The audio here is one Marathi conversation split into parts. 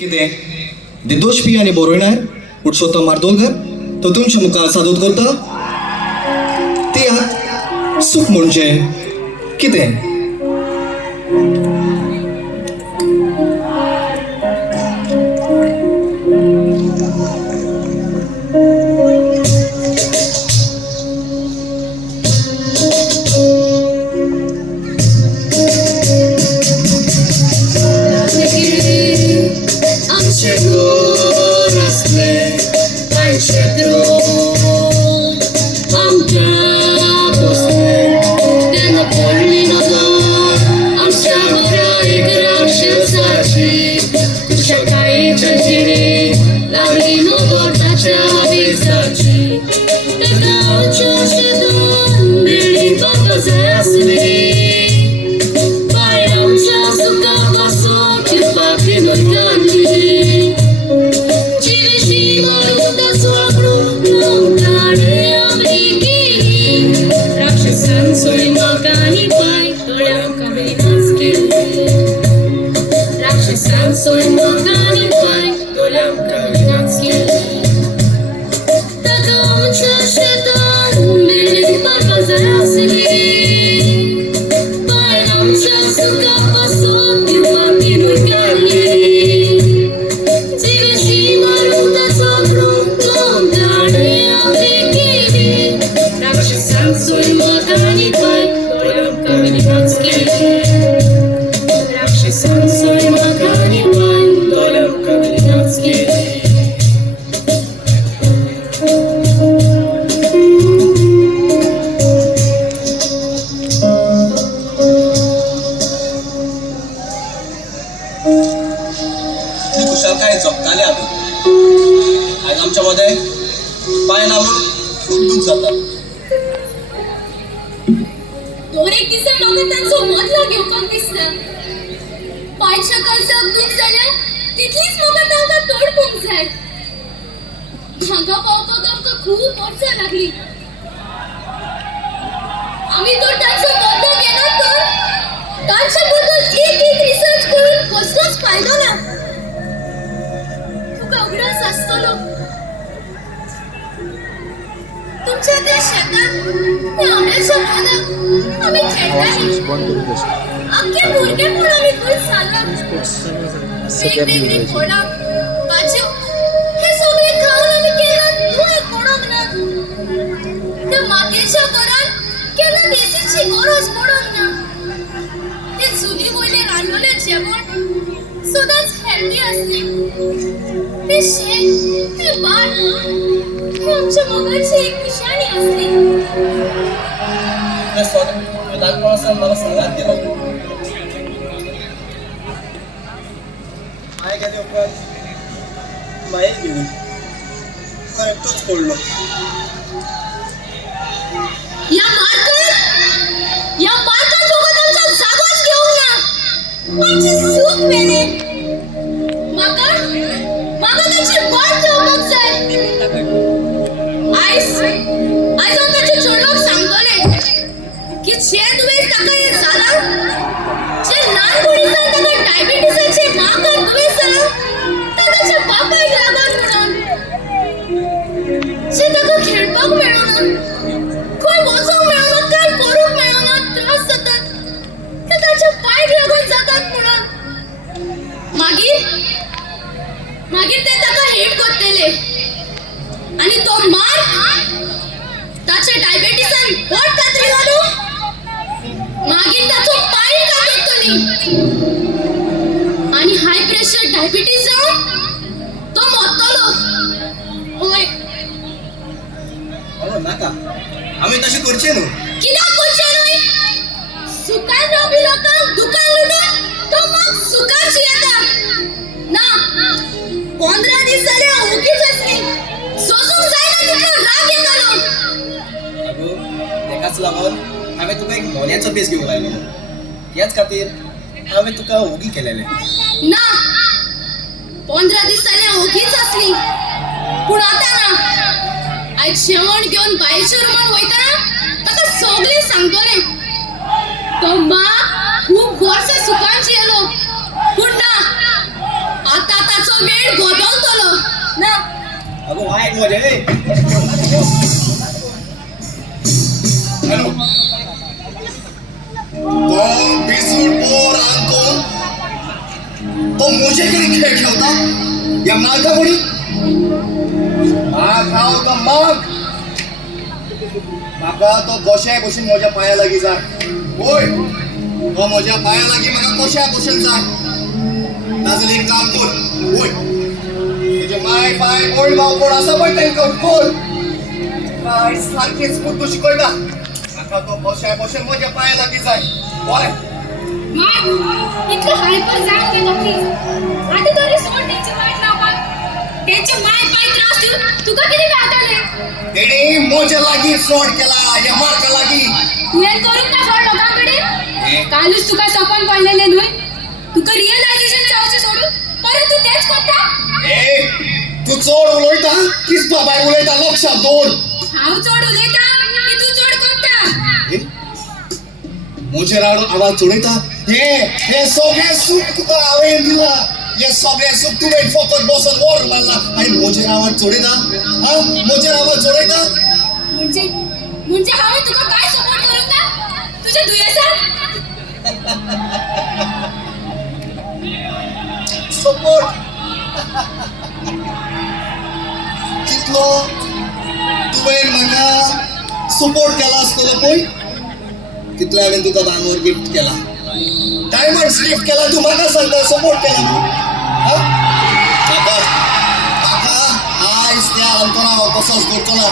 कितें दिदोश पी आनी बरोयणार पुरुषोत्तम मार्दोलकर तो तुमच्या मुखार सादूर करता तियात्र सूख म्हणजे कितें काय जगताले आम्ही आज आमच्या मध्ये पाय नावरून खूप दुःख जाता दोन एक दिसा म्हाका तांचो बदला घेवपाक दिसता पांचशे कर्जाक दूख जाल्यार तितलीच म्हाका तांकां तोडपूंक जाय हांगा पावपाक आमकां खूब वर्सां लागली आमी तर तांचो बदलो घेनात तर तांचे बद्दल एक रिसर्च करून कसलोच फायदो ना उगडास आसतलो तुमच्या त्या शेतात त्या आंब्याच्या बागात आम्ही खेळटाली आख्खे भुरगेपण आमी थंय सारला वेगवेगळी फळां भाज्यो हे सगळे खावन आमी केन्ना तुवें पडोंक ना त्या मातयेच्या घरान केन्ना देसीची गरज पडोंक ना ते चुली वयले रांदलेलें जेवण सदांच हेल्दी आसलें ते शेत ते बाळ हे आमच्या मोगाची एक निशाणी असली लहानपणापासून मला सांगात गेलो माय गेले उपरांत माये गेली हांव एकटोच पडलो या बाळका सोबत आमचा जागोच घेऊन ना आमचे सुख मेले माका त्याची वाट लावपाक जाय आयज हांव ताच्या चेडवाक सांगतलें की जे दुयेंस ताका हें जालां जे ल्हानपणीसान ताका डायबिटीसाचे माकर दुयेंस जालां तें ताच्या बापायक लागून म्हणून जे ताका खेळपाक मेळना खंय वचोंक मेळना काय करूंक मेळना त्रास जातात ते ताच्या पायक लागून जातात म्हणून मागीर ते ताका हेट करतले आणि तो मार ताच्या डायबिटीसान बोट कातरी घालून मागीर ताचो पाय कातरतली आणि हाय प्रेशर डायबिटीस जावन तो मरतलो होय नाका आम्ही तशी करची न्हू कित्याक करचें न्हय सुखान रावपी लोकांक दुखान लुटून तो मग सुखाची येता ना 15 दीस जाले हांव ओगीच आसली सोसूंक जायना तितलो राग येतालो अगो तेकाच लागून हांवें तुका एक मोन्याचो बेस घेवंक लायलो ह्याच खातीर हांवें तुका ओगी केलेलें ना 15 दीस जाले हांव ओगीच आसली पूण आतां ना आयज जेवण घेवन बायेच्या रुमान वयताना ताका सगळें सांगतलें तो मा खूब वर्सां सुखान जियेलो पूण ना आता ताचो पेट गोठवतलो ना. अगो वाईट मजा रे. हॅलो तो बिसूट पोर आणतो तो मोजेकडे खेळ खेळता या मालका कोणी माग खाव तो मग माका तो गोश्या बसून माझ्या पाया लागी जा होय तो माझ्या पाया लागी म्हाका गोश्या बसून जा नाजर एक काम कर होय तुझे माय पाय ओल्ड भाव कोण असा पण तांकां कोण काय सारखेच मुद्दू शिकयता म्हाका तो गोश्या बसून माझ्या पाया लागी जाय बोले मग इतकं हायपर जाऊ दे प्लीज. आता तरी सोड त्यांची वाट लावा. त्यांचे माय पाय त्रास देऊ तुका किती वाटले. तेणे मोजे लागी फ्रॉड केला या मार्का लागी तू हे करून का फ्रॉड लोकांकडे. कालच तुका सपन पडलेले न्हय. तुका रिअलायझेशन जावचे सोडून परत तू तेच करता. ए तू चोड उलयता किसपा बाय उलयता लक्षात दोन हांव चोड उलयता की तू चोड करता. मोजे राडून आवाज चोडयता हे सगळे सुख तुका हांवें दिला हे सगळे सुख तुवें फकत बसून वर मारला आणि मोजेर आवाज चोडयता हा मोजेर आवाज चोडयता म्हणजे हांवें तुका काय सपोर्ट करूंक ना तुझ्या दुयेसाक. सपोर्ट कितलो तुवें म्हाका सपोर्ट केला आसतलो पळय तितलो हांवें तुका भांगर गिफ्ट केला डायमंड्स गिफ्ट केला तू म्हाका सांगता सपोर्ट केला हा म्हाका आयज त्या अंतरा हांव तसोच करचो ना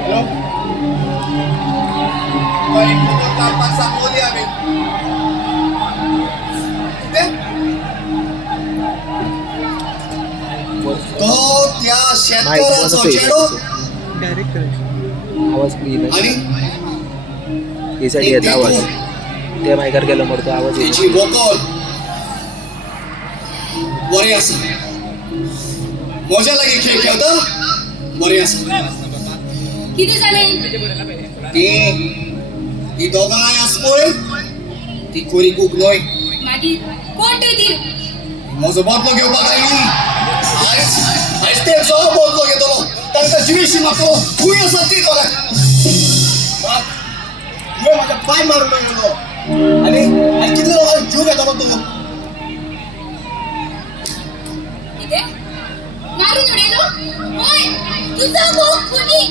हॅलो एक फोटो काडपाक सांगलोली हांवें तो त्या शेतकाराचो चेडो आवाज क्लीन आणि यासाठी येत आवाज त्या मायकार गेला मरतो आवाज येतो. तेची वोकल बरी आसा मजा लागी खेळ खेळता बरी आसा किती जालें. ती दोगांय आस पळय ती कोरी कूक न्हय मागीर कोण ती ती. म्हजो बदलो घेवपाक आयली आयज तेचो बदलो घेतलो तांकां जिवीशी म्हाका खूंय आसा ती दोगां तुवें माझा पाय मारून गेलो आणि कितले लोकांक जीव घेता तू. किती मारून उडयलो. होय तुझा भाऊ खुनी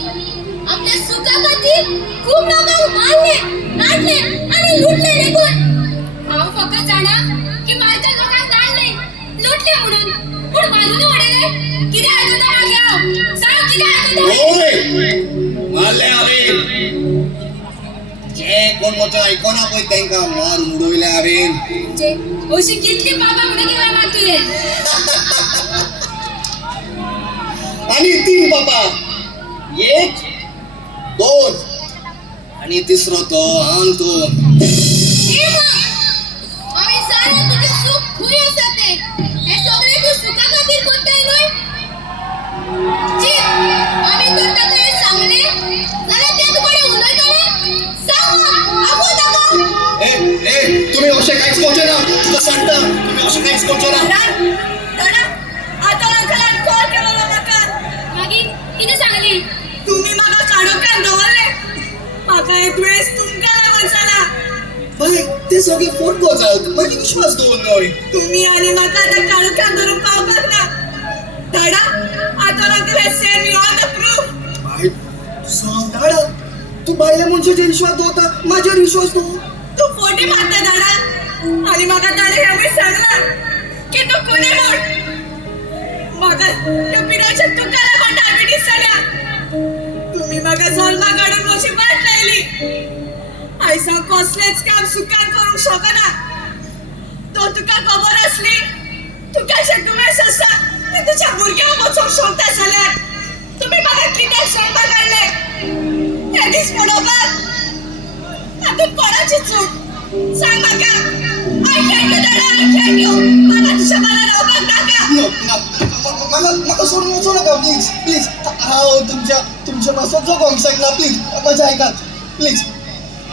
आपल्या सुखा खातीर खूप लोकांक मारले नाडले आणि लुटले निघून. हांव फकत जाणा की मारच्या लोकांक नाडले लुटले म्हणून पूण मारून उडयले कितें आयकता मागे हांव सांग कितें आयकता. ओय मारले हांवें जे कोण म्हजो आयकोना पळय तांकां मारून उडयले हांवें म्हणजे अशी कितली बाबा म्हणून गेला माग तुले. आणि 3 बाबा 1 2 आणि तिसरो तो हांग तो ए मग आम्ही सारे तुझे सुख खुई आसा ते हे सगळे तू सुखा खातीर करताय न्हय. जी आम्ही करता ते सांगले जाल्यार ते तुकडे उलयतले सांग आगो दाखव. ए तुम्ही अशें कांयच करचे ना तुका सांगता तुम्ही अशें कांयच करचे ना. दादा आता अंकलान कॉल केलो म्हाका. मागीर कितें सांगली. तुम्ही म्हाका काडोकान दवरले. म्हाका एक वेळेस तुमकां लागून जाला. बाय ते सगळे फोटो जात मागीर विश्वास दवर न्हय. तुम्ही आणि म्हाका आतां काडोकान धरून पावपाक ना. दादा आता uncle send me all the proof. Bye सांग दाडा तू बायल्या मनशाचेर विश्वास दवरता म्हाजेर विश्वास दवर. तू फोटे मारता दादा आणि म्हाका ताणे हें सांगला की तू कोणे म्हण. म्हाका त्या पिराच्या तुका लागून डायबिटीस जाल्या. तुम्ही म्हाका जल्मा काडून म्हशी वाट लायली. आयज हांव कसलेंच काम सुखान करूंक शकना. तो तुका खबर आसली तुका जें दुयेंस आसा तें तुज्या भुरग्यांक वचोंक शकता जाल्यार तुम्ही म्हाका कित्याक जल्मा काडले. हे दीस पळोवपाक हातूंत कोणाची चूक सांग म्हाका. आय कॅन डू दादा आय कॅन डू. म्हाका तुज्या वांगडा रावपाक नाका. म्हाका सोडून वचो नका प्लीज प्लीज हांव तुमच्या पासून जगोंक शकना प्लीज म्हजें आयकात प्लीज.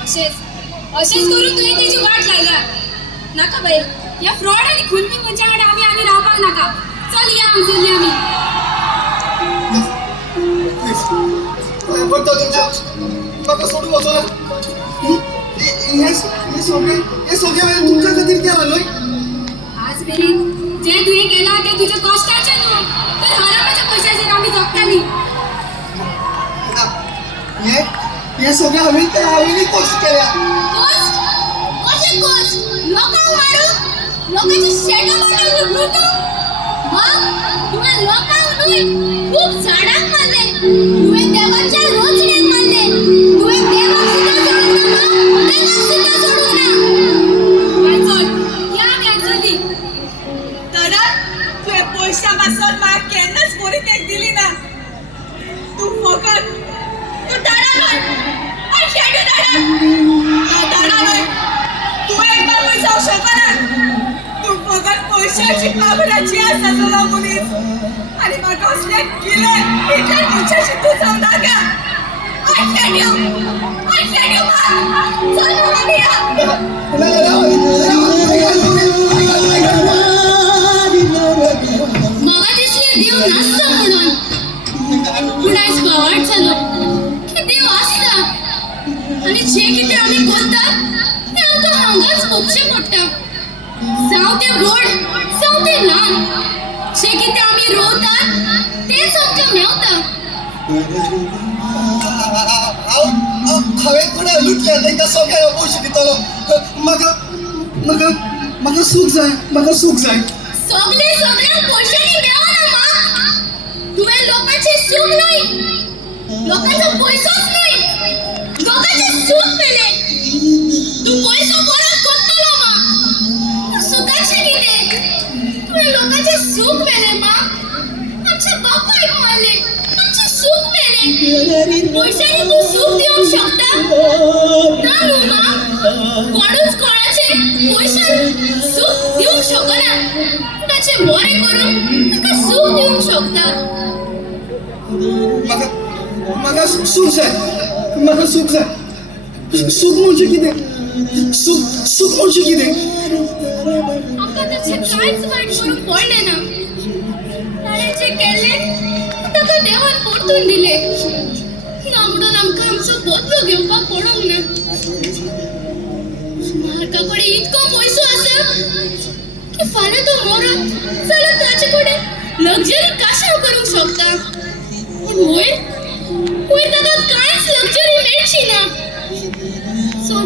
अशेंच करून तुवें तेजी वाट लायला. नाका बाय या फ्रॉड आणि खुन्नी मनशाक हांगसरली आमी पडटा तुमच्या म्हाका सोडून वचो ना हे सगळे हांवें तुमच्या खातीर केला न्हय आज मेरेन जे तुवें केला ते तुज्या कश्टाचे न्हू तर हरामाच्या पयशांचेर आमी जगताली हे सगळे हांवें कश्ट केल्या कश्ट कशे कश्ट लोकांक मारून लोकांची शेतां वाटून लुटून मग तुवें लोकांक न्हय खूब झाडांक मारले तुवें देवाच्या रोचड्याक मारले तुवें देवाक सुद्दां सोडूंक ना देवाक सुद्दां सोडूंक ना या मेजली तर तुवें पयशा पासून म्हाका केन्नाच बरी तेक दिली ना तू फकत तू धाडा न्हय शेड्यो धाडा न्हय तू एकदां पयसा शकना तू फकत पयशाची पाबराची आसा तुला मनीस आनी म्हाका असले किले इतले पयशाची तू नाका शेड्यो चल म्हाका दिसलें देव नासता म्हणून पूण आयज भावार्थ जालो की देव आसता आनी जे कितें आमी करतात तें आमकां हांगाच भोगचें पडटा जावं तें व्हड जावं तें ल्हान जे कितें आमी रोवतात तेंच आमकां मेवता हांवें कोणा लुटल्या तांकां सगळ्यांक पयशे दितलो म्हाका सूख जाय सगळ्यांक पयशांनी मेवना माग तुवें लोकांचें सूख न्हय लोकांचो पयसोच न्हय लोकांचें सूख मेलें तूं पयसो परत करतलो माग सुखाचें कितें तुवें लोकांचें सूख मेलें माग आमच्या बापायक मारलें आमचें सूख मेलें पयशांनी तूं सूख दिवंक शकता ना न्हू माग कोणूच कोणाचें पयशान सूख दिवंक शकना ताचें बरें करून ताका सूख दिवंक शकता म्हाका सूख जाय सूख म्हणजे कितें सूख म्हणजे कितें आमकां ताचें कांयच वायट करूंक पडलें ना ताणें जें केल्लें ताका देवान परतून दिलें ना म्हणून आमकां आमचो बदलो घेवपाक पडोंक ना मालका कडेन इतको पयसो आसा की फाल्यां तो मरत जाल्यार ताचे कडेन लग्जरी काशाव करूंक शकता पूण वयर ताका कांयच लग्जरी मेळची ना सो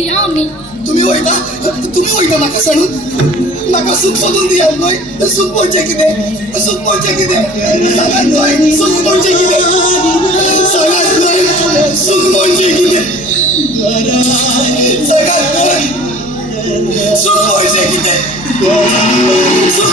या आमी तुम्ही वयता म्हाका सांगून म्हाका सूख सोदून दियात न्हय सूख म्हणजे कितें सांगात न्हय सूख म्हणजे कितें सांगात न्हय सूख म्हणजे कितें सांगात न्हय सूख म्हणजे कितें सूख